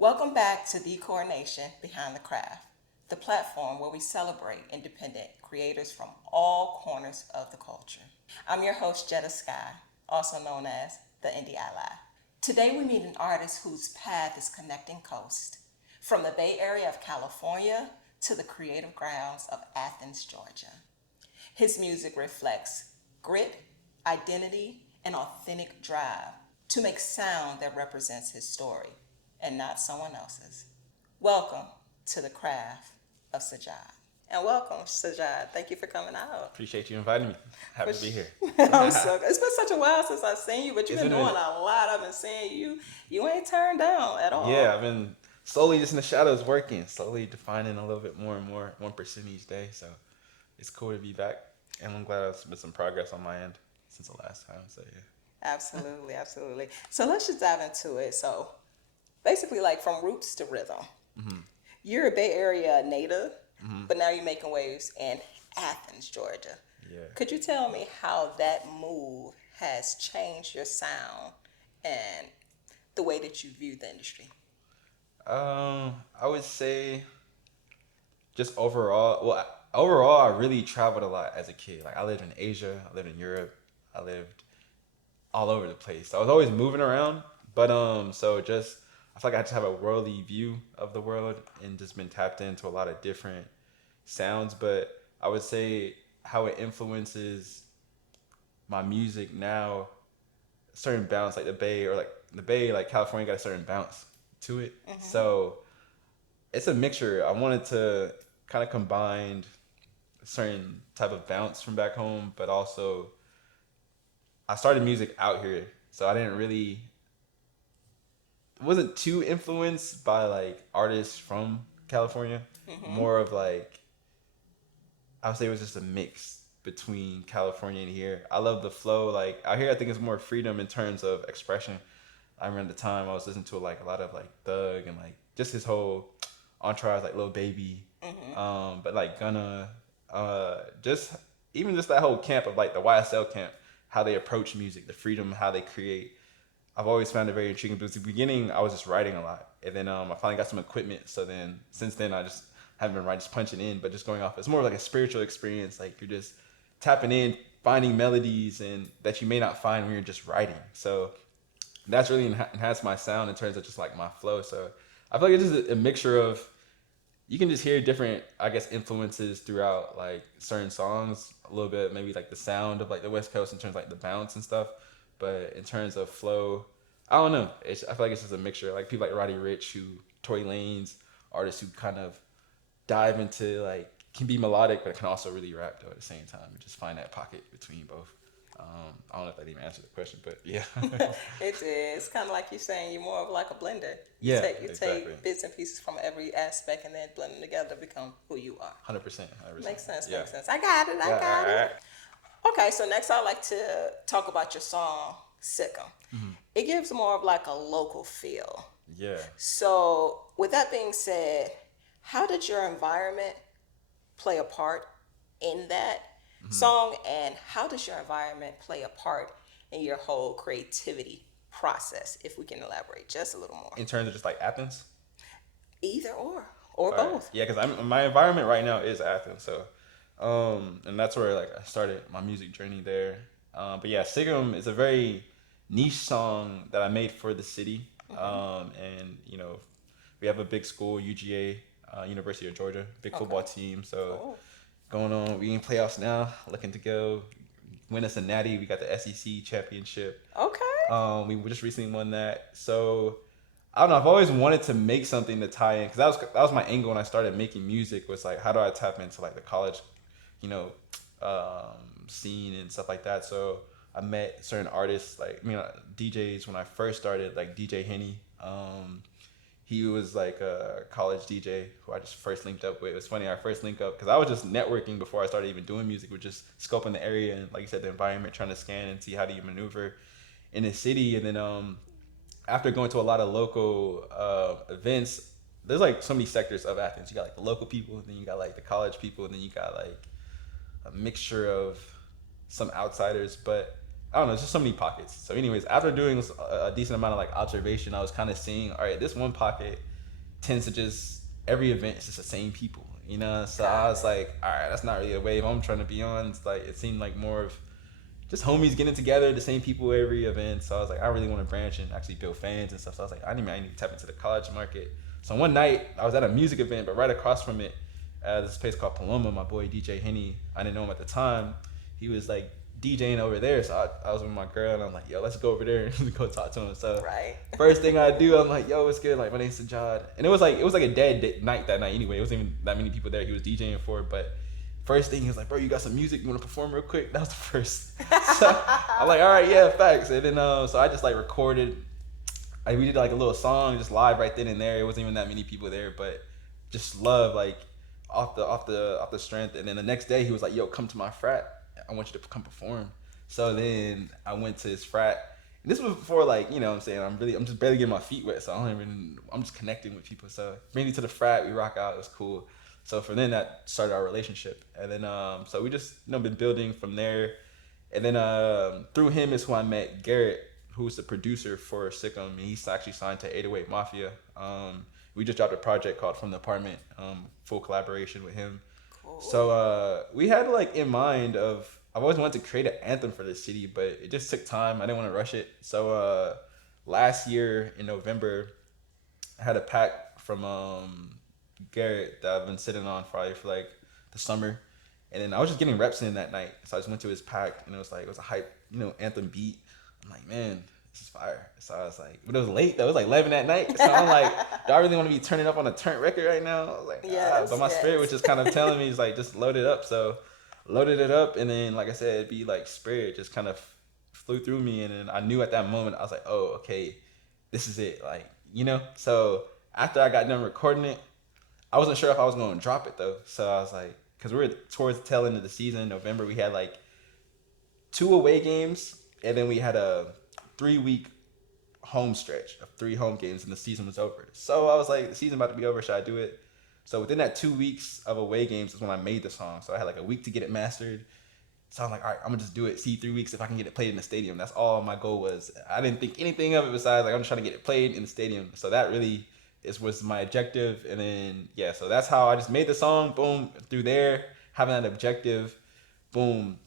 Welcome back to the Coronation Behind the Craft, the platform where we celebrate independent creators from all corners of the culture. I'm your host, Jetta Sky, also known as the Indie Ally. Today we meet an artist whose path is connecting coast, from the Bay Area of California to the creative grounds of Athens, Georgia. His music reflects grit, identity, and authentic drive to make sound that represents his story and not someone else's. Welcome to the craft of Sajaad. And welcome, Sajaad. Thank you for coming out. Appreciate you inviting me. Happy to be here. I'm so It's been such a while since I've seen you, but you've been Isn't doing it? a lot. I've been seeing you. You ain't turned down at all. Yeah, I've been slowly just in the shadows working, slowly defining a little bit more and more, 1% each day. So it's cool to be back. And I'm glad there's been some progress on my end since the last time. So yeah. Absolutely, absolutely. So let's just dive into it. So basically, like from roots to rhythm. Mm-hmm. You're a Bay Area native, Mm-hmm. but now you're making waves in Athens, Georgia. Yeah. Could you tell me how that move has changed your sound and the way that you view the industry? I would say just overall, overall, I really traveled a lot as a kid. Like I lived in Asia, I lived in Europe, I lived all over the place. So I was always moving around, but so just I feel like I just have a worldly view of the world and just been tapped into a lot of different sounds. But I would say how it influences my music now, certain bounce like the Bay, like California got a certain bounce to it. So it's a mixture. I wanted to kind of combine a certain type of bounce from back home, but also I started music out here, so I didn't really wasn't too influenced by like artists from California. More of like I would say it was just a mix between California and here. I love the flow. Like out here, I think it's more freedom in terms of expression. I remember the time I was listening to like a lot of like Thug and like just his whole entourage, like Lil Baby, but like Gunna, just even just that whole camp of like the YSL camp, how they approach music, the freedom, how they create. I've always found it very intriguing because at the beginning I was just writing a lot, and then I finally got some equipment. So then since then I just haven't been writing, just punching in, but just going off. It's more like a spiritual experience. Like you're just tapping in, finding melodies and that you may not find when you're just writing. So that's really enhanced my sound in terms of just like my flow. So I feel like it's just a mixture of you can just hear different, I guess, influences throughout like certain songs a little bit, maybe like the sound of like the West Coast in terms of like the bounce and stuff. But in terms of flow, I don't know. I feel like it's just a mixture. Like people like Roddy Ricch, who Tory Lanez, artists who kind of dive into like can be melodic, but can also really rap though at the same time. And just find that pocket between both. I don't know if that even answered the question, but yeah. It is kind of like you're saying you're more of like a blender. Yeah, You exactly. take bits and pieces from every aspect and then blend them together to become who you are. 100%. Makes sense. Yeah. Makes sense. I got it. I Yeah, got all it. right. Okay, so next I'd like to talk about your song "Sick 'Em." It gives more of like a local feel. Yeah. So, with that being said, how did your environment play a part in that song, and how does your environment play a part in your whole creativity process? If we can elaborate just a little more, In terms of just like Athens. either or All right. both. Yeah, because my environment right now is Athens, so and that's where like I started my music journey there. But yeah, Sigum is a very niche song that I made for the city. And we have a big school, UGA, University of Georgia, big football team. So Cool. going on, we in playoffs now, looking to go win us a natty. We got the SEC championship. Okay. We just recently won that. So I don't know. I've always wanted to make something to tie in because that was my angle when I started making music. Was like, how do I tap into like the college, you know, scene and stuff like that. So I met certain artists, like DJs when I first started, like DJ Henny. He was like a college DJ who I just first linked up with. It was funny, our first link up because I was just networking before I started even doing music. We're just scoping the area and, like you said, the environment, trying to scan and see how do you maneuver in the city. And then after going to a lot of local events, there's like so many sectors of Athens. You got like the local people, then you got like the college people, and then you got like a mixture of some outsiders. But I don't know, just so many pockets. So, anyways, after doing a decent amount of like observation, I was kind of seeing, all right, this one pocket tends to just every event it's just the same people, you know. So I Got was it. like, all right, that's not really a wave I'm trying to be on. It's like it seemed like more of just homies getting together, the same people every event. So I was like, I really want to branch and actually build fans and stuff. So I was like, I need to tap into the college market. So one night I was at a music event, but right across from it, this place called Paloma. My boy DJ Henny, I didn't know him at the time. He was like DJing over there. So I was with my girl and I'm like, yo, let's go over there and go talk to him. So Right. first thing I do, I'm like, yo, what's good? Like, my name's Sajaad. And it was like a dead night that night anyway. It wasn't even that many people there he was DJing for. But first thing he was like, bro, you got some music? You want to perform real quick? That was the first. So I'm like, all right, yeah, facts. And then so I just like recorded. We did like a little song just live right then and there. It wasn't even that many people there, but just love like off the strength. And then the next day he was like, yo, come to my frat. I want you to come perform. So then I went to his frat. And this was before like, you know what I'm saying, I'm just barely getting my feet wet, so I'm just connecting with people. So bring me to the frat, we rock out, it was cool. So from then that started our relationship. And then so we just, you know, been building from there. And then through him is who I met Garrett, who's the producer for Sikkim. And he's actually signed to 808 Mafia. We just dropped a project called From the Apartment, full collaboration with him. Cool. So we had like in mind of I've always wanted to create an anthem for the city, but it just took time. I didn't want to rush it. So last year in November, I had a pack from Garrett that I've been sitting on probably for like the summer. And then I was just getting reps in that night. So I just went to his pack and it was a hype, you know, anthem beat. I'm like, man, this is fire. So I was like, but it was late though. It was like 11 at night. So I'm like, do I really want to be turning up on a turnt record right now? I was like, Yes, but my spirit was yes. just kind of telling me, it's like, just load it up. So loaded it up. And then, like I said, it'd be like spirit just kind of flew through me. And then I knew at that moment, I was like, oh, okay, this is it. Like, you know? So after I got done recording it, I wasn't sure if I was going to drop it though. So I was like, because we were towards the tail end of the season in November, we had like 2 away games, and then we had a 3 week home stretch of 3 home games, and the season was over. So I was like, the season about to be over. Should I do it? So within that 2 weeks of away games is when I made the song. So I had like a week to get it mastered. So I'm like, all right, I'm gonna just do it. See 3 weeks if I can get it played in the stadium. That's all my goal was. I didn't think anything of it besides like I'm just trying to get it played in the stadium. So that really was my objective. And then yeah, so that's how I just made the song. Boom, through there having that objective. Boom,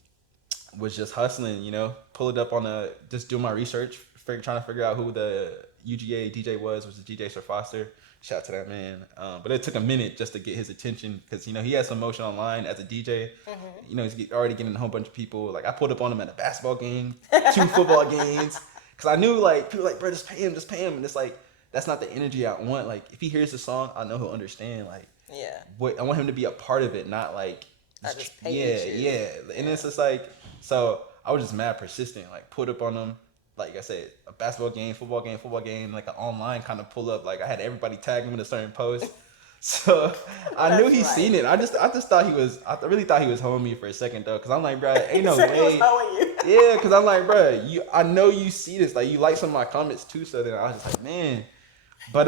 was just hustling. You know, pull it up on just doing my research, trying to figure out who the UGA DJ was the DJ Sir Foster. Shout out to that man. But it took a minute just to get his attention because, you know, he has some motion online as a DJ. Mm-hmm. You know, he's already getting a whole bunch of people. Like, I pulled up on him at a basketball game, 2 football games. Because I knew, like, people were like, bro, just pay him, just pay him. And it's like, that's not the energy I want. Like, if he hears the song, I know he'll understand. Like, Yeah. what I want him to be a part of it, not like, I just paid yeah, you. yeah. And it's just like, so I was just mad persistent. Like, pulled up on him. Like I said, a basketball game, football game, like an online kind of pull up. Like I had everybody tag him in a certain post. So I knew he That's seen right. it. I just thought he was. I really thought he was holding me for a second though, cause I'm like, bro, ain't He no said he was way. owing you. Yeah, cause I'm like, bro, I know you see this. Like you like some of my comments too. So then I was just like, man. But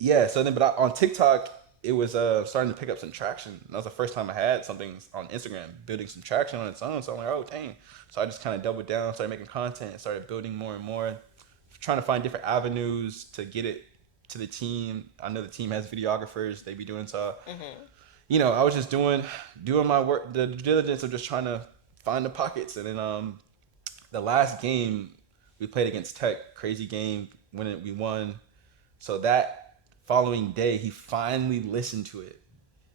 yeah. So then, on TikTok, it was starting to pick up some traction. And that was the first time I had something on Instagram building some traction on its own. So I'm like, oh dang. So I just kind of doubled down, started making content, started building more and more, trying to find different avenues to get it to the team. I know the team has videographers; they be doing so. Mm-hmm. You know, I was just doing my work, the due diligence of just trying to find the pockets. And then the last game we played against Tech, crazy game, when we won. So that following day, he finally listened to it.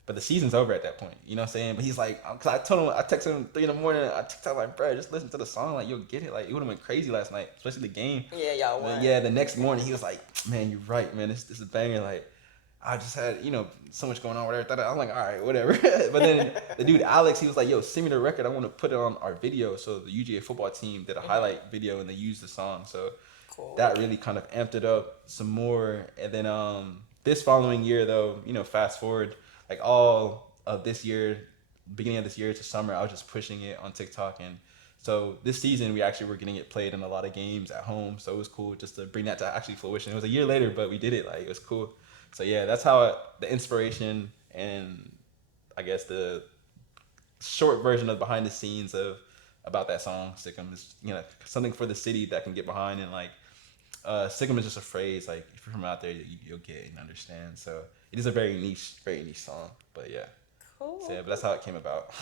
But the season's over at that point, you know what I'm saying? But he's like, cause I told him, I texted him 3 in the morning. I texted him like, bro, just listen to the song, like you'll get it. Like it would have been crazy last night, especially the game. Yeah, y'all But won. yeah, the next morning he was like, man, you're right, man. This is a banger. Like I just had, you know, so much going on, whatever. I'm like, all right, whatever. But then the dude Alex, he was like, yo, send me the record. I want to put it on our video. So the UGA football team did a highlight video and they used the song. So Cool. that really kind of amped it up some more. And then this following year though, you know, fast forward like all of this year, beginning of this year to summer, I was just pushing it on TikTok. And so this season we actually were getting it played in a lot of games at home. So it was cool just to bring that to actually fruition. It was a year later, but we did it. Like it was cool. So yeah, that's how the inspiration and I guess the short version of behind the scenes of about that song. Sikkim is, something for the city that can get behind, and like Sikkim is just a phrase. Like if you're from out there, you'll get and understand. So it is a very niche song. But yeah. Cool. So yeah, but that's how it came about.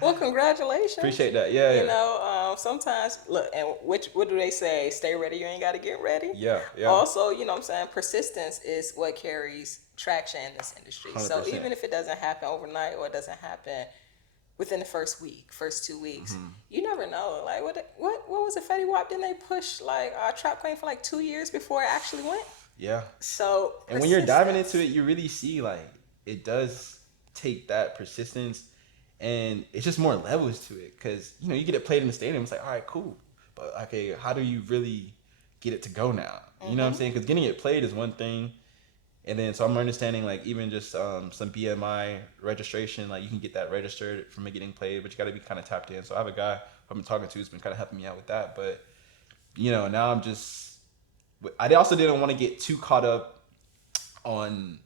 Well, congratulations. Appreciate that. Yeah, You yeah. know, sometimes look, and what do they say? Stay ready. You ain't got to get ready. Yeah, yeah. Also, you know what I'm saying? Persistence is what carries traction in this industry. 100%. So even if it doesn't happen overnight or it doesn't happen within the first week, first 2 weeks, you never know. Like what was it? Fetty Wap, didn't they push like Trap Queen for like 2 years before it actually went? Yeah. So and when you're diving into it, you really see like it does take that persistence, and it's just more levels to it, because you get it played in the stadium, it's like, all right, cool, but okay, how do you really get it to go now? You know what I'm saying? Because getting it played is one thing, and then so I'm understanding like even just some BMI registration, like you can get that registered from it getting played, but you got to be kind of tapped in. So I have a guy I've been talking to who's been kind of helping me out with that, but now I also didn't want to get too caught up on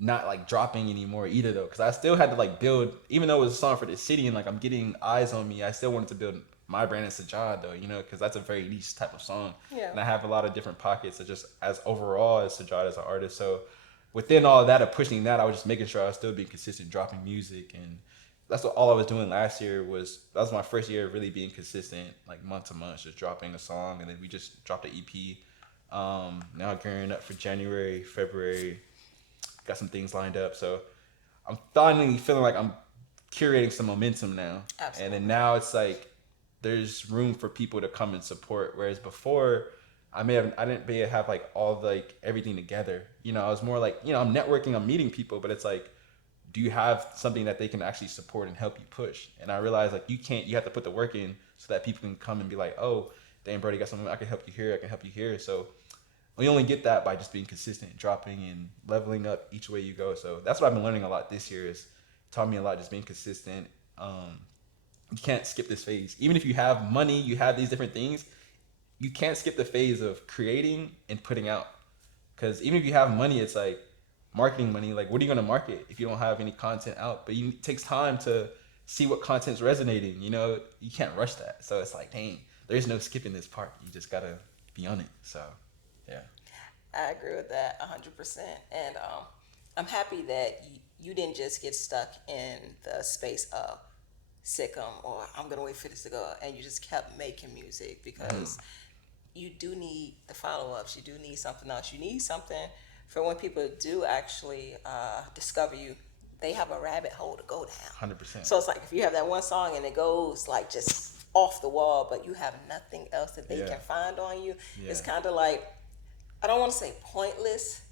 not like dropping anymore either, though, because I still had to like build, even though it was a song for the city and like I'm getting eyes on me, I still wanted to build my brand as Sajaad, though, because that's a very niche type of song. Yeah. And I have a lot of different pockets of just as overall as Sajaad as an artist. So within all that of pushing that, I was just making sure I was still being consistent, dropping music, and that's all I was doing last year. That was my first year of really being consistent, like month to month, just dropping a song, and then we just dropped an EP. Now gearing up for January, February. Got some things lined up, so I'm finally feeling like I'm curating some momentum now. Absolutely. And then now it's like there's room for people to come and support, whereas before I didn't really have like all like everything together. I was more like, I'm networking, I'm meeting people, but it's like, do you have something that they can actually support and help you push? And I realized like you have to put the work in so that people can come and be like, oh, damn, Brody, got something, I can help you here, I can help you here. So we only get that by just being consistent, dropping and leveling up each way you go. So that's what I've been learning a lot this year. Is taught me a lot, just being consistent. You can't skip this phase. Even if you have money, you have these different things, you can't skip the phase of creating and putting out. Because even if you have money, it's like marketing money. Like, what are you going to market if you don't have any content out? But it takes time to see what content's resonating. You can't rush that. So it's like, dang, there's no skipping this part. You just got to be on it. So yeah. I agree with that 100%. And I'm happy that you didn't just get stuck in the space of Sikkim or I'm going to wait for this to go, and you just kept making music, because you do need the follow-ups. You do need something else. You need something for when people do actually discover you. They have a rabbit hole to go down. 100%. So it's like if you have that one song and it goes like just off the wall, but you have nothing else that they can find on you, it's kind of like, I don't want to say pointless,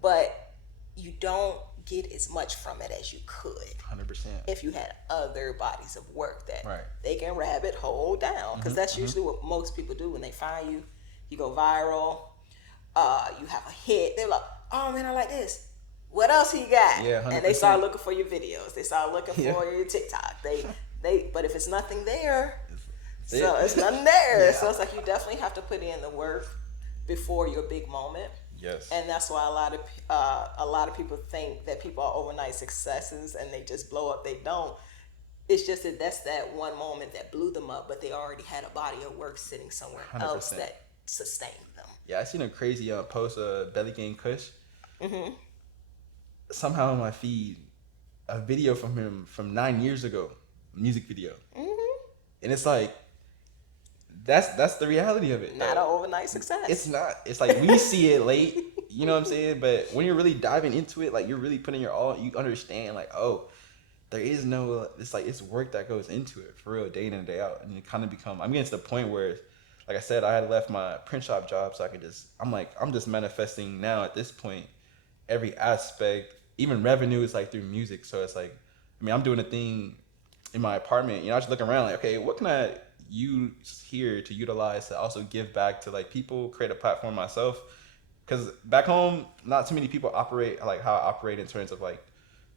but you don't get as much from it as you could 100%. if you had other bodies of work that Right. they can rabbit hole down, because that's usually what most people do when they find you. You go viral, you have a hit, they're like, oh man, I like this, what else he got? Yeah, 100%. And they start looking for your videos, they start looking for your TikTok, but if it's nothing there, it's nothing there. So it's like you definitely have to put in the work before your big moment. Yes. And that's why a lot of people think that people are overnight successes and they just blow up. They don't. It's just that's that one moment that blew them up, but they already had a body of work sitting somewhere 100%. else that sustained them. Yeah, I seen a crazy post of Belly Gang Kush. Somehow on my feed, a video from him from 9 years ago, music video, and it's like, that's the reality of it. Not an overnight success. It's not. It's like we see it late. You know what I'm saying? But when you're really diving into it, like you're really putting your all, you understand like, oh, there is no. It's like it's work that goes into it for real, day in and day out, and it kind of become. I'm getting to the point where, like I said, I had left my print shop job, so I could just. I'm just manifesting now at this point, every aspect, even revenue is like through music. So it's like, I'm doing a thing in my apartment. I just look around like, okay, what can I use here to utilize to also give back to like people, create a platform myself, because back home not too many people operate like how I operate in terms of like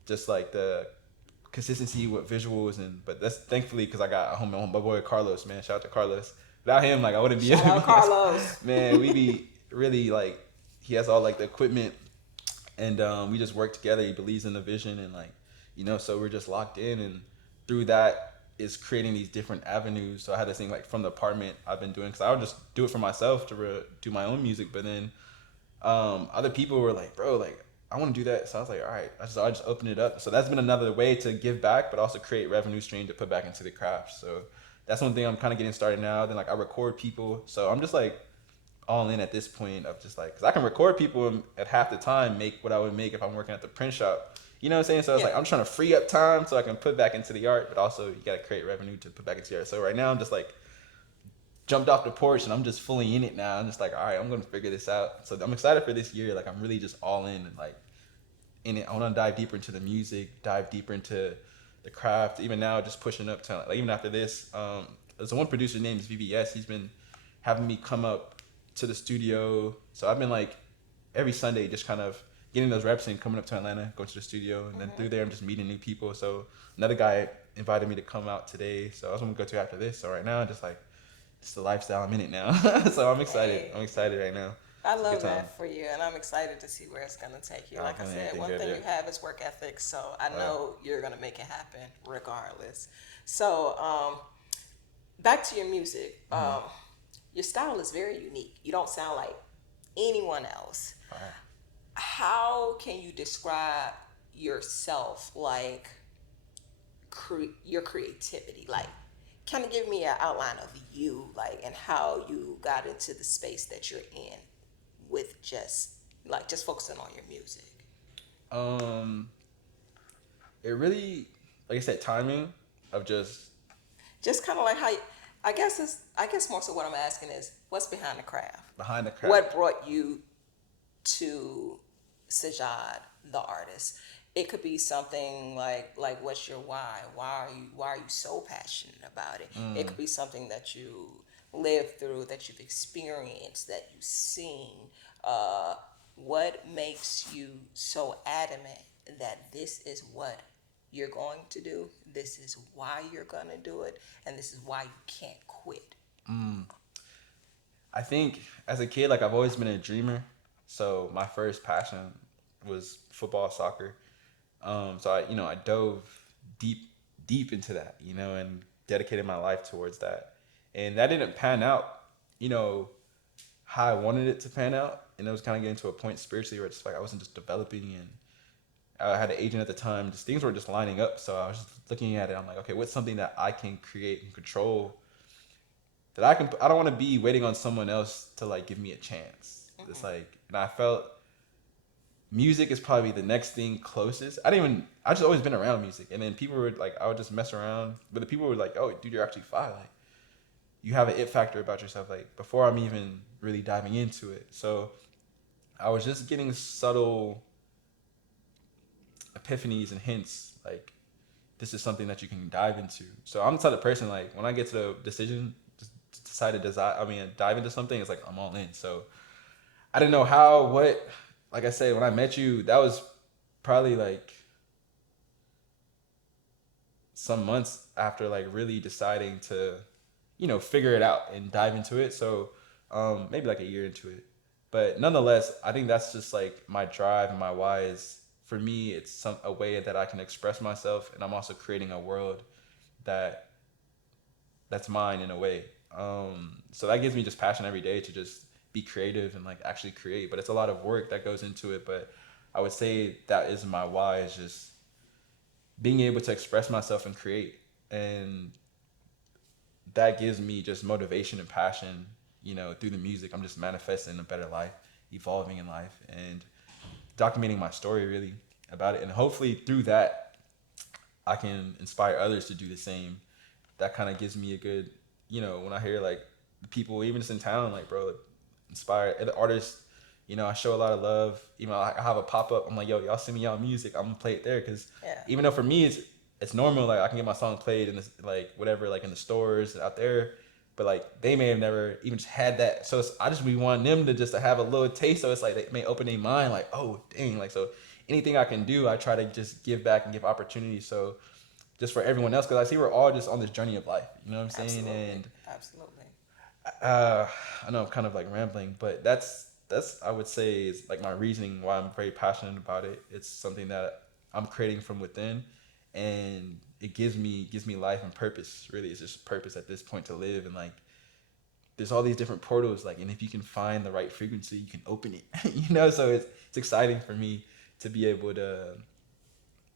just like the consistency with visuals, but that's thankfully because I got my boy Carlos, man, shout out to Carlos. Without him, like I wouldn't be Shout out Carlos. Man, we be really like, he has all like the equipment, and we just work together. He believes in the vision, and like so we're just locked in, and through that is creating these different avenues. So I had this thing like from the apartment I've been doing, because I would just do it for myself to do my own music. But then other people were like, bro, like I want to do that. So I was like, all right, I just opened it up. So that's been another way to give back, but also create revenue stream to put back into the craft. So that's one thing I'm kind of getting started now. Then like I record people, so I'm just like all in at this point of just like, because I can record people and at half the time make what I would make if I'm working at the print shop. You know what I'm saying? So it's like I'm trying to free up time so I can put back into the art, but also you got to create revenue to put back into the art. So right now I'm just like jumped off the porch and I'm just fully in it now. I'm just like, all right, I'm gonna figure this out. So I'm excited for this year. Like I'm really just all in and like in it. I want to dive deeper into the music, dive deeper into the craft. Even now, just pushing up to like even after this. There's one producer named VVS. He's been having me come up to the studio. So I've been like every Sunday just kind of getting those reps in, coming up to Atlanta, going to the studio, and then through there I'm just meeting new people. So another guy invited me to come out today. So I was gonna go to after this. So right now, just like it's the lifestyle. I'm in it now. So I'm excited. Hey. I'm excited right now. I It's a good love time. that for you, and I'm excited to see where it's going to take you. Oh, Like I man, said, thank one you. thing you have is work ethic, so I know you're going to make it happen regardless. So, back to your music. Your style is very unique. You don't sound like anyone else. All right. How can you describe yourself, like your creativity? Like, kind of give me an outline of you, like, and how you got into the space that you're in with just focusing on your music. Um, it really, like I said, timing of just Just kind of like how I guess more so what I'm asking is what's behind the craft? behind the craft. What brought you to Sajad, the artist? It could be something like what's your why? Why are you so passionate about it? It could be something that you lived through, that you've experienced, that you've seen. What makes you so adamant that this is what you're going to do? This is why you're gonna do it, and this is why you can't quit. I think as a kid, like I've always been a dreamer. So my first passion was football, soccer. So I dove deep, deep into that, and dedicated my life towards that. And that didn't pan out, you know, how I wanted it to pan out. And it was kind of getting to a point spiritually where it's like I wasn't just developing, and I had an agent at the time. Just things were just lining up. So I was just looking at it. I'm like, okay, what's something that I can create and control that I can. I don't want to be waiting on someone else to like give me a chance. It's like, and I felt music is probably the next thing closest. I just always been around music, and then people were like, I would just mess around, but the people were like, oh, dude, you're actually fire. Like, you have an it factor about yourself. Like before I'm even really diving into it, so I was just getting subtle epiphanies and hints like this is something that you can dive into. So I'm the type of person like when I get to the decision, just decide to dive into something. It's like I'm all in. So I didn't know how, what. Like I said, when I met you, that was probably like some months after like really deciding to, figure it out and dive into it. So maybe like a year into it. But nonetheless, I think that's just like my drive and my why is for me, it's a way that I can express myself, and I'm also creating a world that that's mine in a way. So that gives me just passion every day to just be creative and like actually create. But it's a lot of work that goes into it. But I would say that is my why, is just being able to express myself and create. And that gives me just motivation and passion, through the music. I'm just manifesting a better life, evolving in life, and documenting my story really about it. And hopefully through that, I can inspire others to do the same. That kind of gives me a good, when I hear like the people, even just in town, like, bro, inspire the artists. I show a lot of love. Even I have a pop up. I'm like, yo, y'all send me y'all music. I'm gonna play it there, because Yeah. even though for me it's normal, like I can get my song played in this, like whatever, like in the stores out there, but like they may have never even just had that. So I just we want them to just to have a little taste. So it's like they may open their mind, like, oh dang, like so anything I can do, I try to just give back and give opportunities. So just for everyone else, because I see we're all just on this journey of life. You know what I'm saying? Absolutely. And Absolutely. I know I'm kind of like rambling, but that's I would say is like my reasoning why I'm very passionate about it. It's something that I'm creating from within, and it gives me life and purpose. Really, it's just purpose at this point to live, and like there's all these different portals, like, and if you can find the right frequency, you can open it. So it's exciting for me to be able to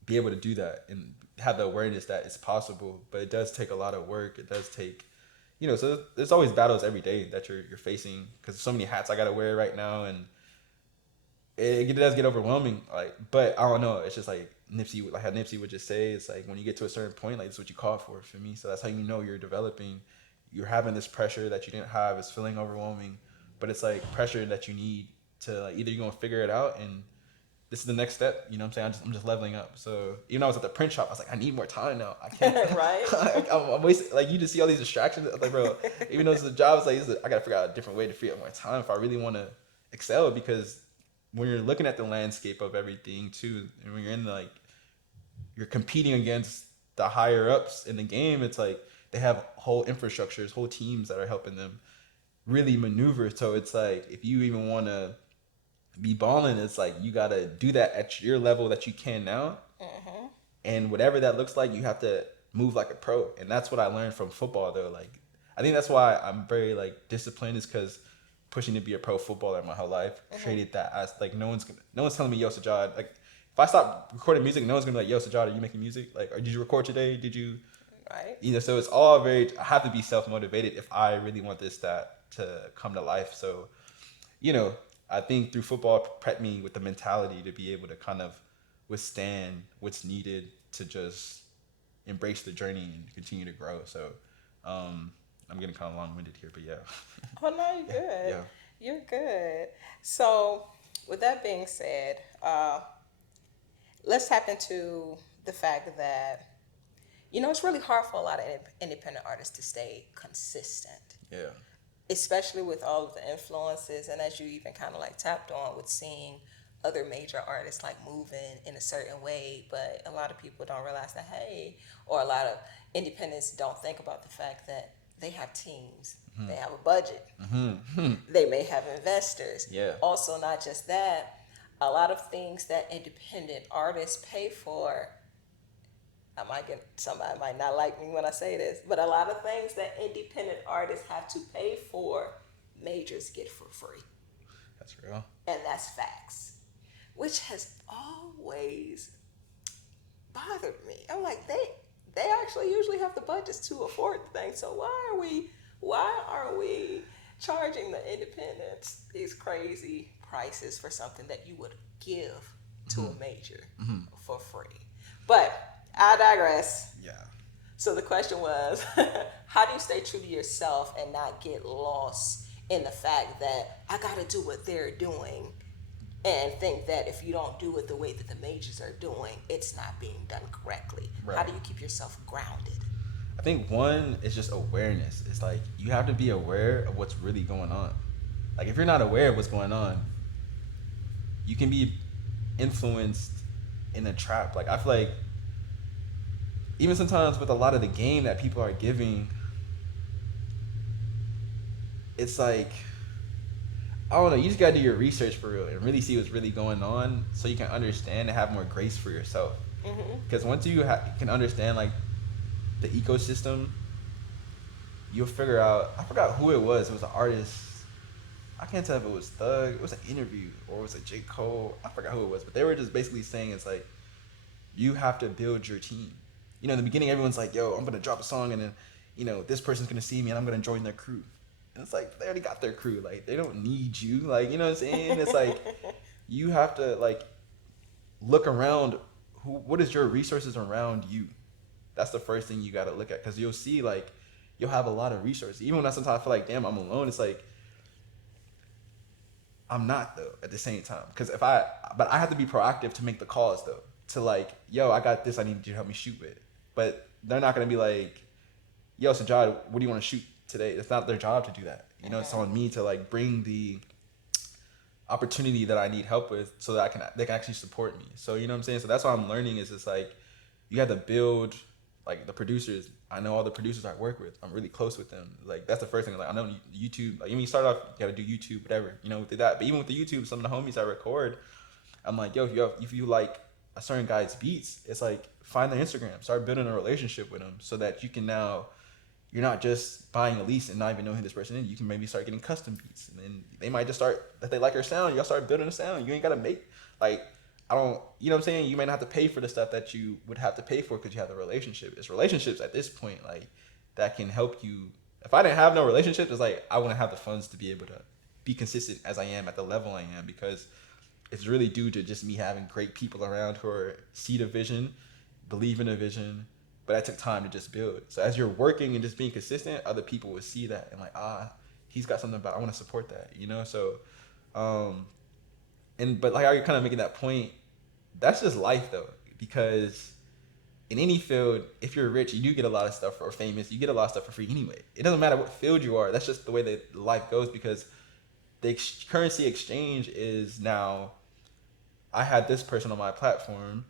do that and have the awareness that it's possible. But it does take a lot of work. It does take, so there's always battles every day that you're facing, because so many hats I gotta wear right now, and it does get overwhelming. Like, but I don't know. It's just like Nipsey, like how Nipsey would just say, it's like when you get to a certain point, like, it's what you call for me. So that's how you're developing. You're having this pressure that you didn't have. It's feeling overwhelming, but it's like pressure that you need to, like, either you're gonna figure it out, and this is the next step. You know what I'm saying? I'm just leveling up. So even though I was at the print shop, I was like, I need more time now. I can't. Right. I'm wasting. Like, you just see all these distractions. Like, bro, even though it's a job, it's like I gotta figure out a different way to free up more time if I really want to excel. Because when you're looking at the landscape of everything too, and when you're in you're competing against the higher ups in the game, it's like they have whole infrastructures, whole teams that are helping them really maneuver. So it's like, if you even want to be balling, it's like you got to do that at your level that you can now. Mm-hmm. And whatever that looks like, you have to move like a pro. And that's what I learned from football, though. Like, I think that's why I'm very, like, disciplined, is because pushing to be a pro footballer my whole life created that as, like, no one's telling me, yo, Sajaad, like, if I stop recording music, no one's gonna be like, yo, Sajaad, are you making music? Like, or did you record today? Did you? Right. So it's all I have to be self-motivated if I really want that to come to life. So, I think through football prepped me with the mentality to be able to kind of withstand what's needed to just embrace the journey and continue to grow. So, I'm getting kind of long-winded here, but yeah. Oh no, you're good. Yeah. You're good. So, with that being said, let's tap into the fact that it's really hard for a lot of independent artists to stay consistent. Yeah. Especially with all of the influences, and as you even kind of like tapped on with seeing other major artists like moving in a certain way, but a lot of people don't realize that, hey, or a lot of independents don't think about the fact that they have teams, they have a budget, they may have investors. Yeah. Also, not just that, a lot of things that independent artists pay for, somebody might not like me when I say this, but a lot of things that independent artists have to pay for, majors get for free. That's real. And that's facts, which has always bothered me. I'm like, they actually usually have the budgets to afford things. So why are we charging the independents these crazy prices for something that you would give to a major for free? But I digress. Yeah. So the question was, how do you stay true to yourself and not get lost in the fact that I got to do what they're doing, and think that if you don't do it the way that the majors are doing, it's not being done correctly? Right. How do you keep yourself grounded? I think one is just awareness. It's like you have to be aware of what's really going on. Like, if you're not aware of what's going on, you can be influenced in a trap. Like, I feel like even sometimes with a lot of the game that people are giving, it's like, I don't know, you just gotta do your research for real and really see what's really going on, so you can understand and have more grace for yourself. Because once you can understand, like, the ecosystem, you'll figure out, I forgot who it was an artist, I can't tell if it was Thug, it was an interview, or it was a J. Cole, I forgot who it was, but they were just basically saying, it's like, you have to build your team. In the beginning, everyone's like, yo, I'm gonna drop a song, and then, this person's gonna see me and I'm gonna join their crew. And it's like, they already got their crew. Like, they don't need you. Like, you know what I'm saying? It's like, you have to, like, look around. What is your resources around you? That's the first thing you got to look at. Because you'll see, like, you'll have a lot of resources. Even when I sometimes feel like, damn, I'm alone, it's like, I'm not, though, at the same time. But I have to be proactive to make the calls, though. To, like, yo, I got this I need you to help me shoot with. But they're not going to be like, yo, Sajaad, what do you want to shoot today? It's not their job to do that. It's on me to, like, bring the opportunity that I need help with, so that they can actually support me. So, you know what I'm saying? So that's what I'm learning, is it's like, you have to build, like, the producers. I know all the producers I work with. I'm really close with them. Like, that's the first thing. Like, I know YouTube, like, when you start off, you got to do YouTube, whatever, with that. But even with the YouTube, some of the homies I record, I'm like, yo, if you like a certain guy's beats, it's like find their Instagram, start building a relationship with them, so that you can now you're not just buying a lease and not even knowing who this person is. You can maybe start getting custom beats, and then they might just start that they like your sound. Y'all start building a sound. You ain't gotta make like I don't. You know what I'm saying? You may not have to pay for the stuff that you would have to pay for because you have the relationship. It's relationships at this point like that can help you. If I didn't have no relationships, it's like I wouldn't have the funds to be able to be consistent as I am at the level I am, because it's really due to just me having great people around who are see the vision, believe in the vision, but that took time to just build. So as you're working and just being consistent, other people will see that and like, he's got something about, I want to support that, you know? So, but like how you're kind of making that point, that's just life though, because in any field, if you're rich, you do get a lot of stuff, or famous, you get a lot of stuff for free anyway. It doesn't matter what field you are. That's just the way that life goes, because the currency exchange is now, I had this person on my platform,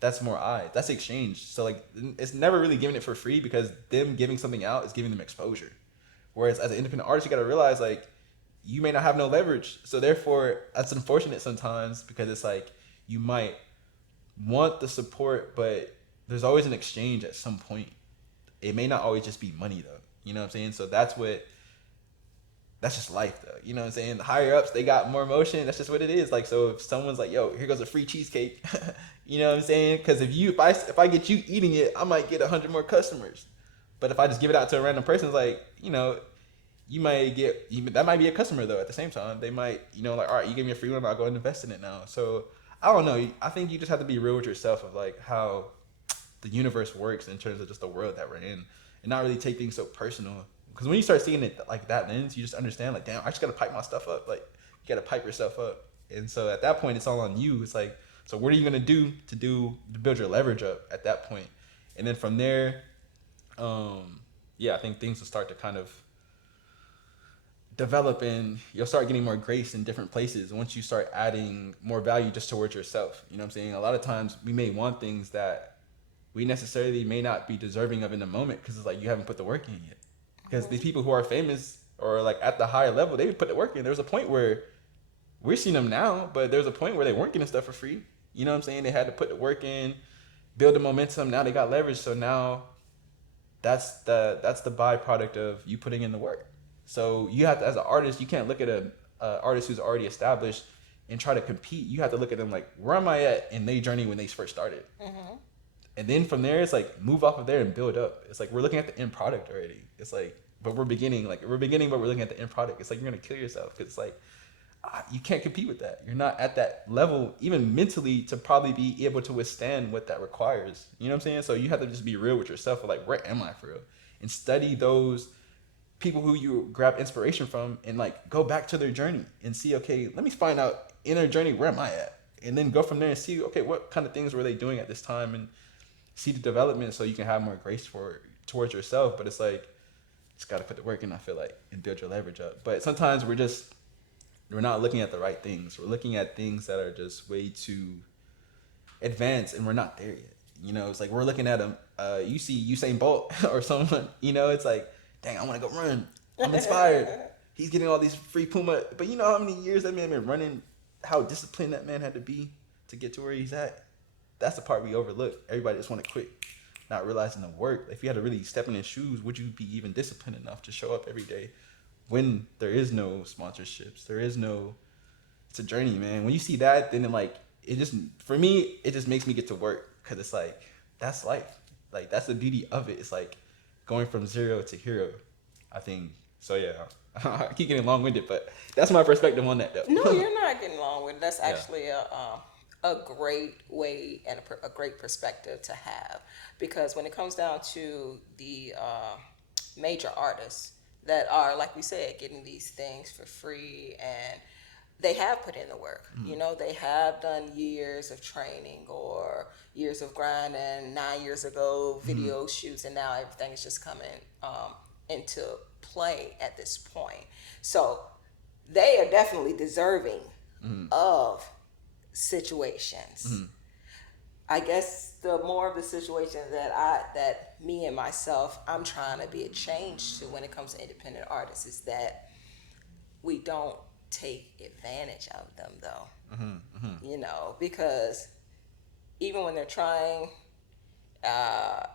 that's more eyes. That's exchange. So like, it's never really giving it for free, because them giving something out is giving them exposure. Whereas as an independent artist, you got to realize like, you may not have no leverage. So therefore, that's unfortunate sometimes, because it's like you might want the support, but there's always an exchange at some point. It may not always just be money though. You know what I'm saying? So that's just life though. You know what I'm saying? The higher ups, they got more emotion. That's just what it is. Like, so if someone's like, yo, here goes a free cheesecake, you know what I'm saying? Because if I get you eating it, I might get 100 more customers. But if I just give it out to a random person, it's like, you know, you might get, that might be a customer though at the same time. They might, you know, like, all right, you gave me a free one, I'll go and invest in it now. So I don't know. I think you just have to be real with yourself of like how the universe works in terms of just the world that we're in, and not really take things so personal. Because when you start seeing it like that lens, you just understand like, damn, I just gotta pipe my stuff up. Like, you gotta pipe yourself up. And so at that point, it's all on you. It's like, so what are you gonna do to build your leverage up at that point? And then from there, yeah, I think things will start to kind of develop, and you'll start getting more grace in different places once you start adding more value just towards yourself. You know what I'm saying? A lot of times we may want things that we necessarily may not be deserving of in the moment, because it's like you haven't put the work in yet. Because these people who are famous or like at the higher level, they put the work in. There's a point where we're seeing them now, but there's a point where they weren't getting stuff for free. You know what I'm saying? They had to put the work in, build the momentum. Now they got leverage. So now that's the byproduct of you putting in the work. So you have to, as an artist, you can't look at a artist who's already established and try to compete. You have to look at them like, where am I at in their journey when they first started? Mm-hmm. And then from there, it's like move off of there and build up. It's like we're looking at the end product already. It's like, but we're beginning, but we're looking at the end product. It's like you're gonna kill yourself, because it's like you can't compete with that. You're not at that level, even mentally, to probably be able to withstand what that requires. You know what I'm saying? So you have to just be real with yourself. Like, where am I for real? And study those people who you grab inspiration from, and like go back to their journey and see, okay, let me find out in their journey, where am I at? And then go from there and see, okay, what kind of things were they doing at this time, and see the development, so you can have more grace towards yourself. But it's like, just got to put the work in, I feel like, and build your leverage up. But sometimes we're not looking at the right things. We're looking at things that are just way too advanced, and we're not there yet. You know, it's like we're looking at you see Usain Bolt or someone, you know, it's like, dang, I want to go run. I'm inspired. He's getting all these free Puma. But you know how many years that man been running, how disciplined that man had to be to get to where he's at? That's the part we overlook. Everybody just want to quit, not realizing the work. If you had to really step in his shoes, would you be even disciplined enough to show up every day when there is no sponsorships? It's a journey, man. When you see that, then for me, it just makes me get to work, because it's like, that's life. Like, that's the beauty of it. It's like going from zero to hero, I think. So yeah, I keep getting long-winded, but that's my perspective on that though. No, you're not getting long-winded. That's actually a great way and a great perspective to have, because when it comes down to the major artists that are, like we said, getting these things for free, and they have put in the work. Mm-hmm. You know, they have done years of training or years of grinding, 9 years ago, video shoots, and now everything is just coming into play at this point. So they are definitely deserving of situations. I guess the more of the situations that me and myself, I'm trying to be a change to when it comes to independent artists, is that we don't take advantage of them though. You know, because even when they're trying,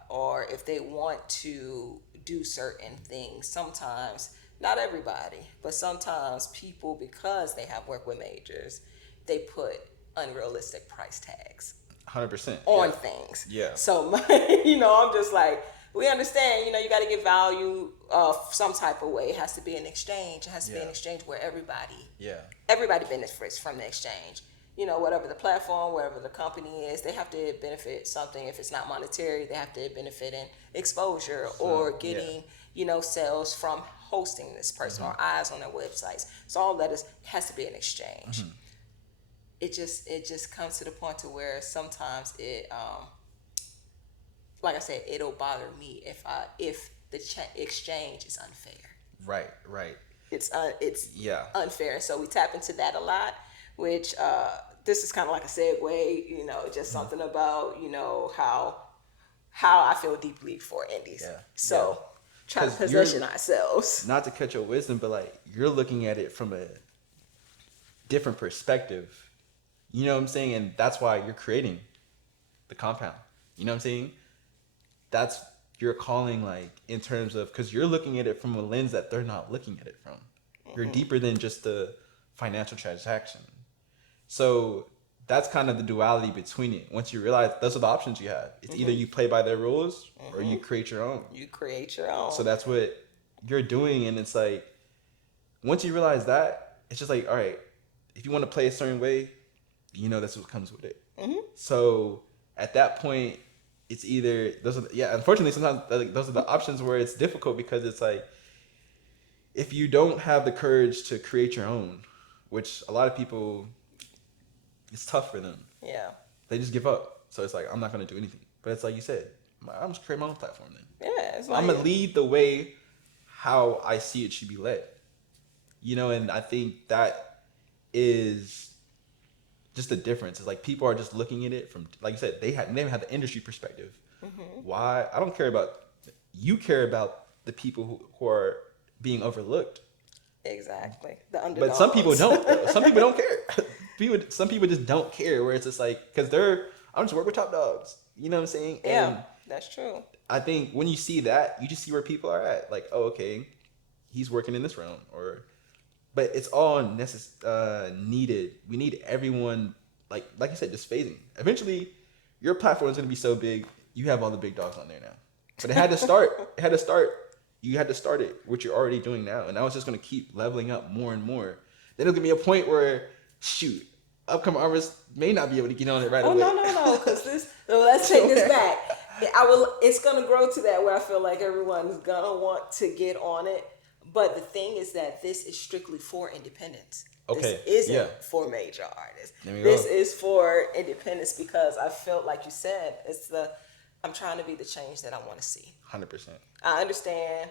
or if they want to do certain things, sometimes, not everybody, but sometimes people, because they have work with majors, they put unrealistic price tags 100%. on Yeah. things. Yeah. So, I'm just like, we understand, you got to get value some type of way. It has to be an exchange. It has to be an exchange where everybody benefits from the exchange. Whatever the platform, wherever the company is, they have to benefit something. If it's not monetary, they have to benefit in exposure or getting, sales from hosting this person or eyes on their websites. So all that has to be an exchange. It just comes to the point to where sometimes it, like I said, it'll bother me if the exchange is unfair. Right. It's unfair. So we tap into that a lot, which this is kind of like a segue, just something about, how I feel deeply for indies. So try to position ourselves. Not to cut your wisdom, but like you're looking at it from a different perspective. You know what I'm saying? And that's why you're creating the compound. You know what I'm saying? That's you're calling like in terms of, because you're looking at it from a lens that they're not looking at it from. You're deeper than just the financial transaction. So that's kind of the duality between it. Once you realize those are the options you have. It's either you play by their rules or you create your own. You create your own. So that's what you're doing. And it's like, once you realize that, it's just like, all right, if you want to play a certain way, that's what comes with it. So at that point, it's either unfortunately sometimes those are the options where it's difficult, because it's like, if you don't have the courage to create your own, which a lot of people, it's tough for them. Yeah. They just give up. So it's like, I'm not going to do anything. But it's like you said, I'm just create my own platform then. Yeah. It's like, I'm going to lead the way how I see it should be led. And I think that is just the difference. It's like people are just looking at it from, like you said, they don't have the industry perspective. Why? I don't care about, you care about the people who are being overlooked. Exactly. The underdogs. But some people don't. Some people don't care. Some people just don't care, where it's just like, because I'm just working with top dogs. You know what I'm saying? Yeah, and that's true. I think when you see that, you just see where people are at. Like, oh, okay, he's working in this realm, but it's all needed. We need everyone, like you said, just phasing. Eventually, your platform is going to be so big, you have all the big dogs on there now. But it had to start. You had to start it, what you're already doing now. And now it's just going to keep leveling up more and more. Then it'll be a point where, shoot, upcoming artists may not be able to get on it right away. No, because let's take this back. It's going to grow to that where I feel like everyone's going to want to get on it. But the thing is that this is strictly for independents. Okay. This isn't for major artists. This is for independents, because I felt, like you said, I'm trying to be the change that I want to see. 100%. I understand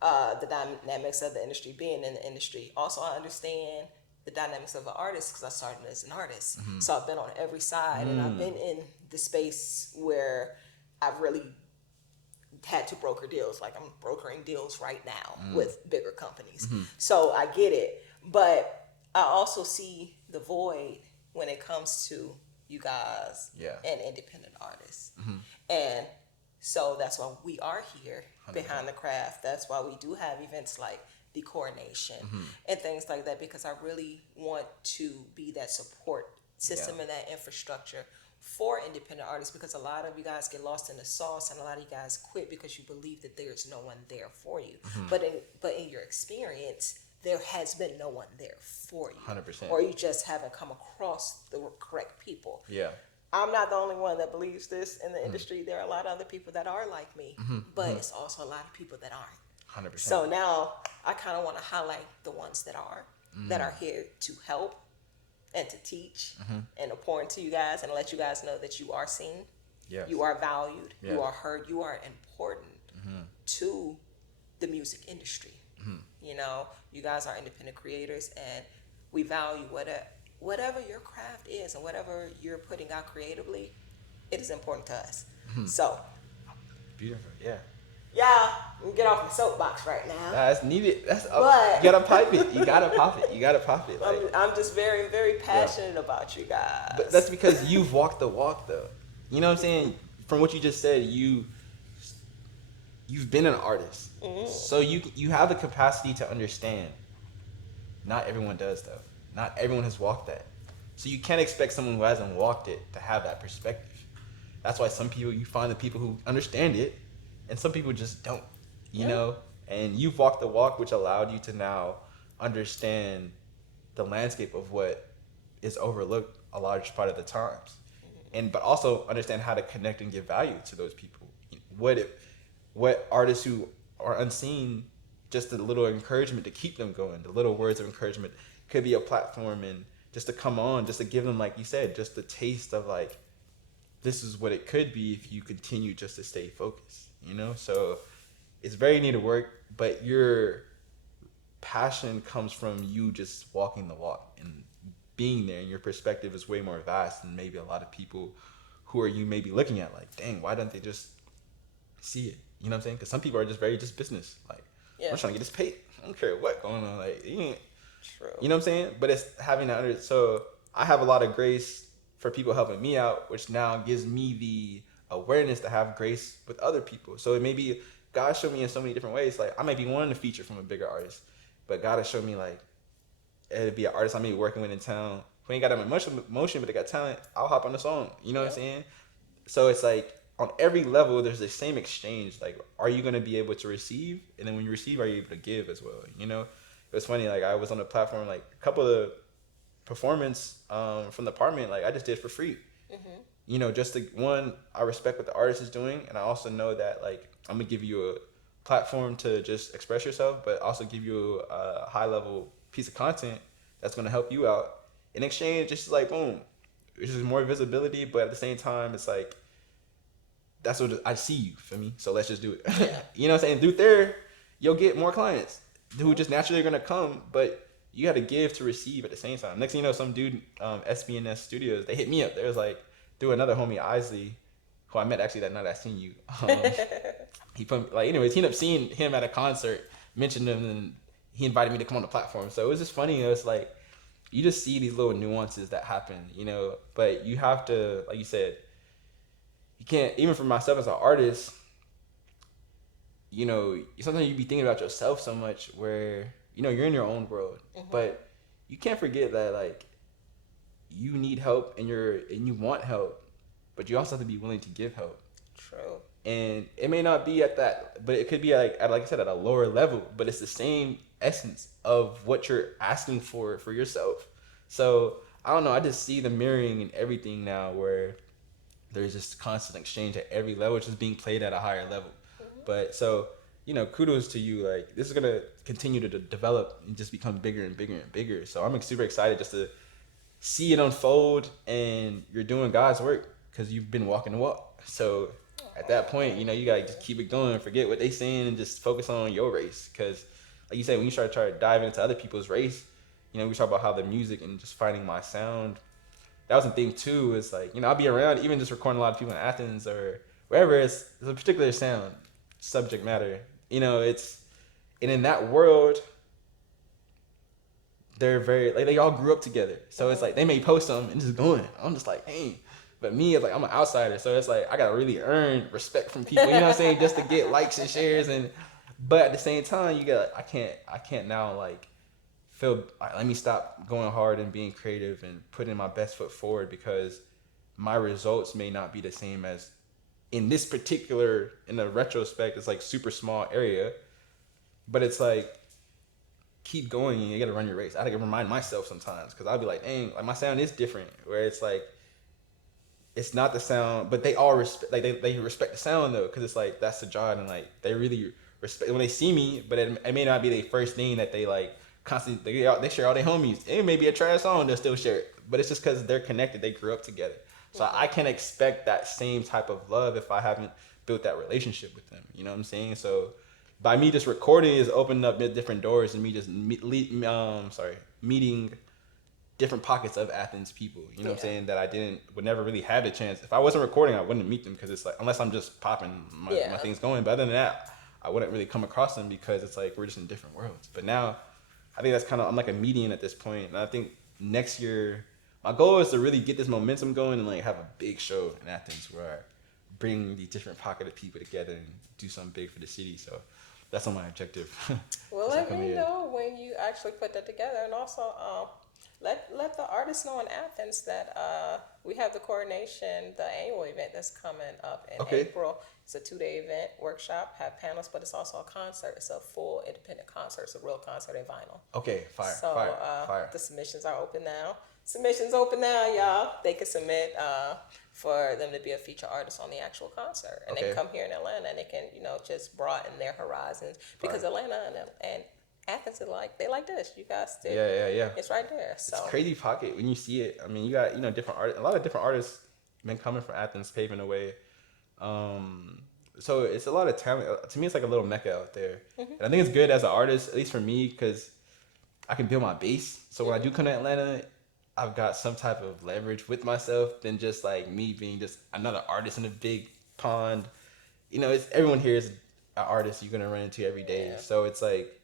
the dynamics of the industry, being in the industry. Also, I understand the dynamics of an artist, because I started as an artist. So I've been on every side, and I've been in the space where I've really had to broker deals. Like, I'm brokering deals right now with bigger companies. So I get it. But I also see the void when it comes to you guys and independent artists. And so that's why we are here 100%. Behind the craft. That's why we do have events like the Coronation and things like that, because I really want to be that support system and that infrastructure for independent artists, because a lot of you guys get lost in the sauce, and a lot of you guys quit because you believe that there's no one there for you. But in your experience, there has been no one there for you. 100%. Or you just haven't come across the correct people. Yeah. I'm not the only one that believes this in the industry. There are a lot of other people that are like me, but it's also a lot of people that aren't. 100%. So now I kind of want to highlight the ones that are here to help and to teach and to pour into you guys and let you guys know that you are seen, you are valued, you are heard, you are important to the music industry. You guys are independent creators, and we value whatever your craft is and whatever you're putting out creatively. It is important to us. So beautiful. we can get off the soapbox right now. That's needed. But you gotta pipe it. You gotta pop it. I'm just very, very passionate about you guys. But that's because you've walked the walk, though. You know what I'm saying? From what you just said, you've been an artist, so you have the capacity to understand. Not everyone does though. Not everyone has walked that, so you can't expect someone who hasn't walked it to have that perspective. That's why some people, you find the people who understand it, and some people just don't. You Yeah. know, and you've walked the walk, which allowed you to now understand the landscape of what is overlooked a large part of the times, and but also understand how to connect and give value to those people. What if, what artists who are unseen, just a little encouragement to keep them going, the little words of encouragement could be a platform, and just to come on, just to give them, like you said, just the taste of like, this is what it could be if you continue just to stay focused, you know? So it's very needed work, but your passion comes from you just walking the walk and being there, and your perspective is way more vast than maybe a lot of people who are you maybe looking at like, dang, why don't they just see it? You know what I'm saying? Because some people are just very just business. Like, Yeah. I'm trying to get this paid. I don't care what going on. Like, you ain't, True. you know what I'm saying? But it's having that under. So I have a lot of grace for people helping me out, which now gives me the awareness to have grace with other people. So it may be God showed me in so many different ways. Like, I might be wanting to feature from a bigger artist, but God has shown me like, it'd be an artist I may be working with in town who ain't got that much emotion, but they got talent. I'll hop on the song. You know what I'm saying? So it's like on every level, there's the same exchange. Like, are you gonna be able to receive, and then when you receive, are you able to give as well? You know, it was funny. Like, I was on the platform, like a couple of performance from the apartment. Like, I just did for free. You know, just to, one, I respect what the artist is doing, and I also know that like I'm gonna give you a platform to just express yourself, but also give you a high level piece of content that's gonna help you out. In exchange, just like boom, it's just more visibility, but at the same time, it's like that's what I see you for me. So let's just do it. Yeah. You know what I'm saying? Through there, you'll get more clients who just naturally are gonna come, but you got to give to receive at the same time. Next thing you know, some dude, SBNS Studios, they hit me up. There was like through another homie, Isley, who I met actually that night I seen you. He put like, anyways, he ended up seeing him at a concert, mentioned him, and he invited me to come on the platform. So it was just funny. It was like you just see these little nuances that happen, you know. But you have to, like you said, you can't. Even for myself as an artist, you know, sometimes you be thinking about yourself so much where, you know, you're in your own world, but you can't forget that like you need help and you want help, but you also have to be willing to give help. True. And it may not be at that, but it could be like I said, at a lower level, but it's the same essence of what you're asking for yourself. So I don't know, I just see the mirroring in everything now, where there's just constant exchange at every level, just being played at a higher level. But so, you know, kudos to you. Like, this is gonna continue to develop and just become bigger and bigger and bigger. So I'm super excited just to see it unfold, and you're doing God's work because you've been walking the walk. So at that point, you know, you gotta just keep it going, forget what they saying, and just focus on your race. Because like you said, when you try to dive into other people's race, you know, we talk about how the music and just finding my sound. That was the thing too. Is like, you know, I'll be around, even just recording a lot of people in Athens or wherever. It's a particular sound, subject matter. You know, and in that world, they're very like they all grew up together. So it's like they may post them and just going. I'm just like, hey. But me, it's like I'm an outsider, so it's like I gotta really earn respect from people. You know what I'm saying? Just to get likes and shares, but at the same time, you got I can't now like feel like, let me stop going hard and being creative and putting my best foot forward, because my results may not be the same as in this particular, in the retrospect, it's like super small area, but it's like keep going and you gotta run your race. I gotta remind myself sometimes, because I'll be like, dang, like my sound is different, where it's like it's not the sound, but they all respect, like they respect the sound though, because it's like that's Sajaad, and like they really respect when they see me, but it may not be their first thing that they like constantly they share all their homies. It may be a trash song, they'll still share it, but it's just because they're connected, they grew up together. So I can expect that same type of love if I haven't built that relationship with them. You know what I'm saying? So by me just recording is opening up different doors, and me just meeting different pockets of Athens people. You know what I'm saying? That would never really have the chance. If I wasn't recording, I wouldn't meet them, because it's like, unless I'm just popping my things going. But other than that, I wouldn't really come across them, because it's like we're just in different worlds. But now, I think that's kind of, I'm like a median at this point. And I think next year, my goal is to really get this momentum going and like have a big show in Athens where I bring the different pocket of people together and do something big for the city. So that's on my objective. Well, as I let come me here. know when you actually put that together, and also let the artists know in Athens that we have the Coronation, the annual event that's coming up in Okay. April. It's a 2-day event, workshop, have panels, but it's also a concert. It's a full independent concert. It's a real concert in vinyl. Okay. Fire. So Fire. Fire. the submissions are open now. Submissions open now, y'all. They can submit for them to be a feature artist on the actual concert, and they Okay. can come here in Atlanta and they can just broaden their horizons because Fire. Atlanta and Athens is like they like this. You guys, Yeah. it's right there. So It's a crazy pocket when you see it. I mean, you got different art. A lot of different artists been coming from Athens, paving the way. So it's a lot of talent. To me, it's like a little mecca out there, and I think it's good as an artist, at least for me, because I can build my base. So when I do come to Atlanta, I've got some type of leverage with myself than just like me being just another artist in a big pond. It's everyone here is an artist you're gonna run into every day. Yeah. So it's like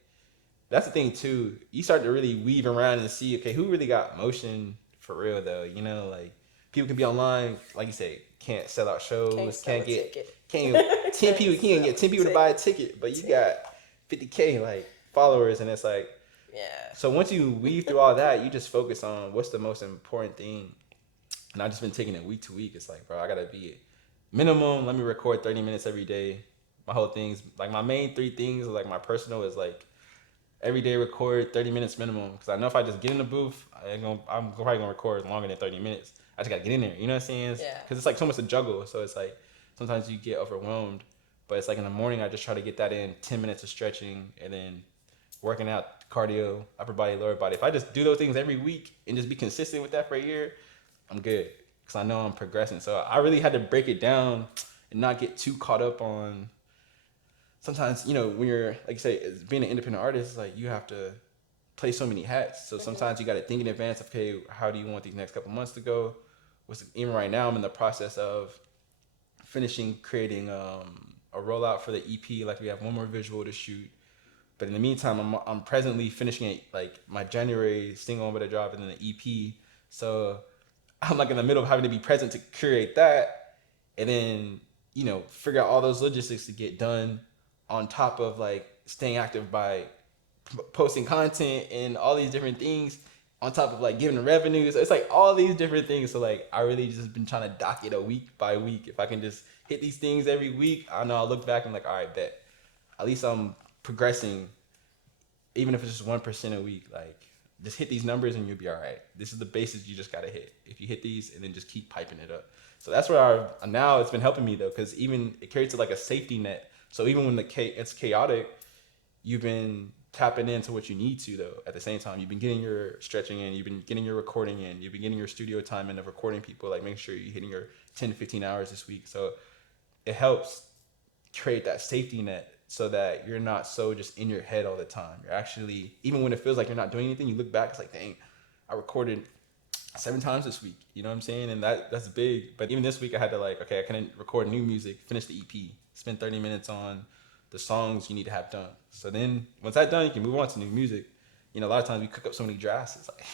that's the thing too. You start to really weave around and see, okay, who really got motion for real though? Like people can be online, like you say, can't sell out shows, can't sell a ticket. can't get 10 people, can't get 10 people to buy a ticket, but you got 50K like followers, and it's like, Yeah. so once you weave through all that, you just focus on what's the most important thing. And I've just been taking it week to week. It's like, bro, I gotta be minimum. Let me record 30 minutes every day. My whole thing's like my main 3 things. Like my personal is like every day record 30 minutes minimum. Because I know if I just get in the booth, I'm probably gonna record longer than 30 minutes. I just gotta get in there. You know what I'm saying? Yeah. Because it's like so much to juggle. So it's like sometimes you get overwhelmed. But it's like in the morning, I just try to get that in 10 minutes of stretching and then working out, cardio, upper body, lower body. If I just do those things every week and just be consistent with that for a year, I'm good. Because I know I'm progressing. So I really had to break it down and not get too caught up on. Sometimes, when you're, like you say, as being an independent artist, like you have to play so many hats. So sometimes you got to think in advance of, okay, how do you want these next couple months to go? Even right now, I'm in the process of finishing creating a rollout for the EP. Like we have one more visual to shoot. But in the meantime, I'm presently finishing it, like my January single I'm gonna drop and then the EP. So I'm like in the middle of having to be present to curate that, and then figure out all those logistics to get done, on top of like staying active by posting content and all these different things, on top of like giving the revenues. It's like all these different things. So like I really just been trying to dock it a week by week. If I can just hit these things every week, I know I'll look back and like, all right, bet. At least I'm progressing, even if it's just 1% a week. Like just hit these numbers and you'll be all right. This is the basis you just gotta hit. If you hit these and then just keep piping it up. So that's where now it's been helping me though, because even it creates like a safety net. So even when it's chaotic, you've been tapping into what you need to though. At the same time, you've been getting your stretching in, you've been getting your recording in, you've been getting your studio time in of recording people, like making sure you're hitting your 10 to 15 hours this week. So it helps create that safety net so that you're not so just in your head all the time. You're actually, even when it feels like you're not doing anything, you look back, it's like, dang, I recorded 7 times this week. You know what I'm saying? And that's big. But even this week I had to like, okay, I couldn't record new music, finish the EP, spend 30 minutes on the songs you need to have done. So then once that's done, you can move on to new music. A lot of times we cook up so many drafts. It's like,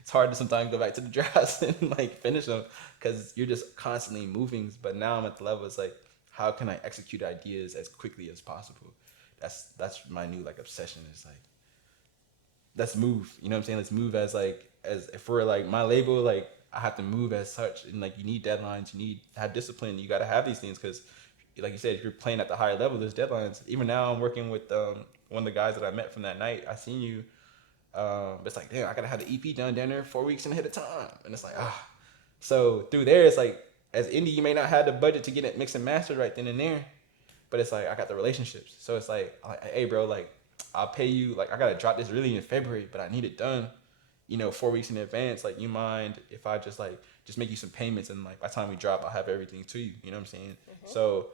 it's hard to sometimes go back to the drafts and like finish them because you're just constantly moving. But now I'm at the level, it's like, how can I execute ideas as quickly as possible? That's my new like obsession. Is like, let's move. You know what I'm saying? Let's move as for like my label, like I have to move as such. And like you need deadlines, you need to have discipline. You got to have these things because, like you said, if you're playing at the higher level, there's deadlines. Even now, I'm working with one of the guys that I met from that night. I seen you. It's like, damn, I gotta have the EP done down there 4 weeks ahead of time, and it's like, So through there, it's like, as indie, you may not have the budget to get it mixed and mastered right then and there, but it's like I got the relationships. So it's like, hey, bro, like I'll pay you. Like I gotta drop this really in February, but I need it done, 4 weeks in advance. Like, you mind if I just make you some payments, and like by the time we drop, I'll have everything to you. You know what I'm saying? So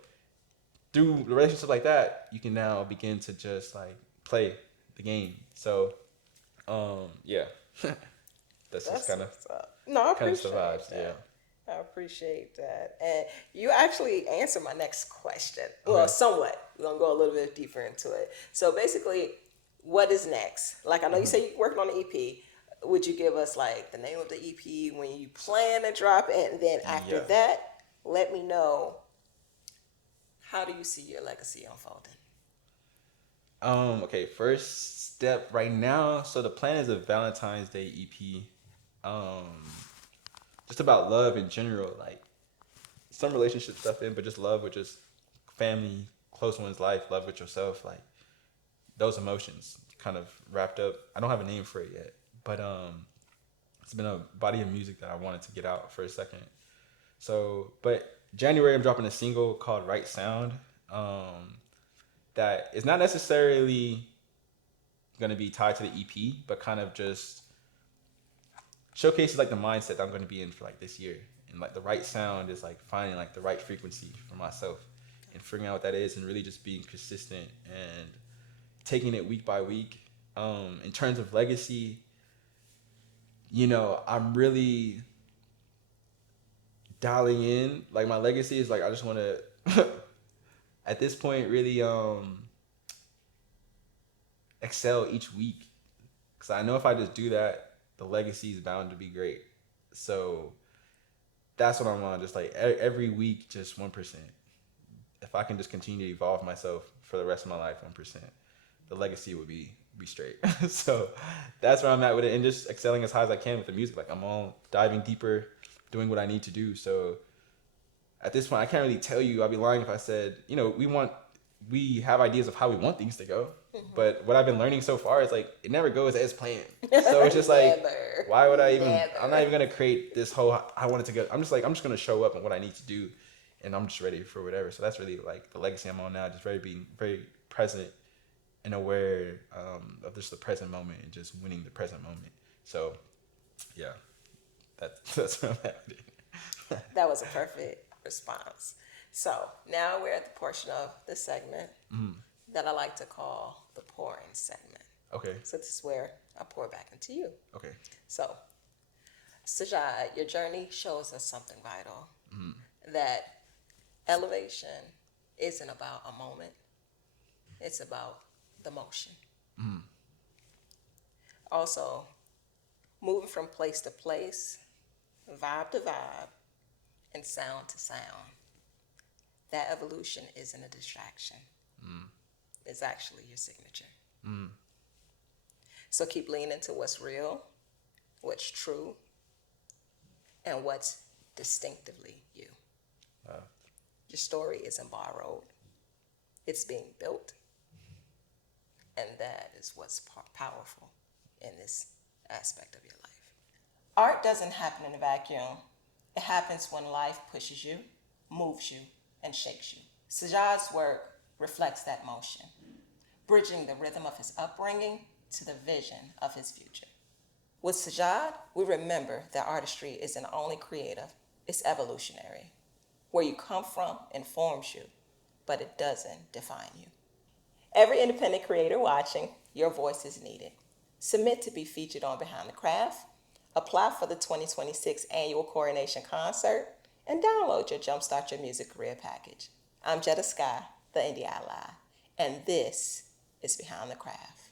through relationships like that, you can now begin to just like play the game. So, yeah, that's just kind of no, I appreciate survives. that. Yeah. I appreciate that, and you actually answered my next question. Well, somewhat. We're gonna go a little bit deeper into it. So basically, what is next? Like I know you say you're working on the EP. would you give us like the name of the EP, when you plan to drop it, and then after Yeah. that, let me know, how do you see your legacy unfolding? Okay, first step right now. So the plan is a Valentine's Day EP. Um, just about love in general, like some relationship stuff in, but just love with just family, close one's life, love with yourself, like those emotions kind of wrapped up. I don't have a name for it yet, but it's been a body of music that I wanted to get out for a second. So, but January I'm dropping a single called Right Sound. Um, that is not necessarily going to be tied to the EP, but kind of just showcases like the mindset that I'm going to be in for like this year. And like the right sound is like finding like the right frequency for myself and figuring out what that is and really just being consistent and taking it week by week. In terms of legacy, I'm really dialing in. Like my legacy is like I just want to at this point really excel each week because I know if I just do that, the legacy is bound to be great. So that's what I'm on. Just like every week, just 1%. If I can just continue to evolve myself for the rest of my life, 1%, the legacy would be straight. So that's where I'm at with it, and just excelling as high as I can with the music. Like I'm all diving deeper, doing what I need to do. So at this point, I can't really tell you. I'd be lying if I said, we have ideas of how we want things to go, but what I've been learning so far is like it never goes as planned. So it's just like, Never. why would I even? Never. I'm not even gonna create this whole. I want it to go. I'm just gonna show up on what I need to do, and I'm just ready for whatever. So that's really like the legacy I'm on now. Just being very present and aware of just the present moment and just winning the present moment. So, yeah, that's where I'm at. That was a perfect response. So now we're at the portion of the segment that I like to call the pouring segment. Okay. So this is where I pour back into you. Okay. So, Sajaad, your journey shows us something vital. That elevation isn't about a moment, it's about the motion. Also, moving from place to place, vibe to vibe, and sound to sound. That evolution isn't a distraction. It's actually your signature. So keep leaning into what's real, what's true, and what's distinctively you. Your story isn't borrowed. It's being built. And that is what's powerful in this aspect of your life. Art doesn't happen in a vacuum. It happens when life pushes you, moves you, and shakes you. Sajaad's work reflects that motion, bridging the rhythm of his upbringing to the vision of his future. With Sajaad, we remember that artistry isn't only creative, it's evolutionary. Where you come from informs you, but it doesn't define you. Every independent creator watching, your voice is needed. Submit to be featured on Behind the Craft, apply for the 2026 annual Coronation concert, and download your Jumpstart Your Music Career package. I'm Jetta Sky, the Indie Ally, and this is Behind the Craft.